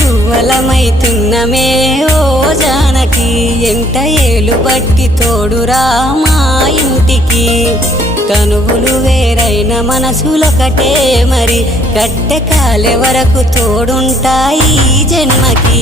గువ్వలమైతున్నమే ఓ జానకి ఎంట ఏలు బట్టి తోడురా మా ఇంటికి తనువులు వేరైన మనసులొకటే మరి కట్టె కాలే వరకు తోడుంటాయి జన్మకి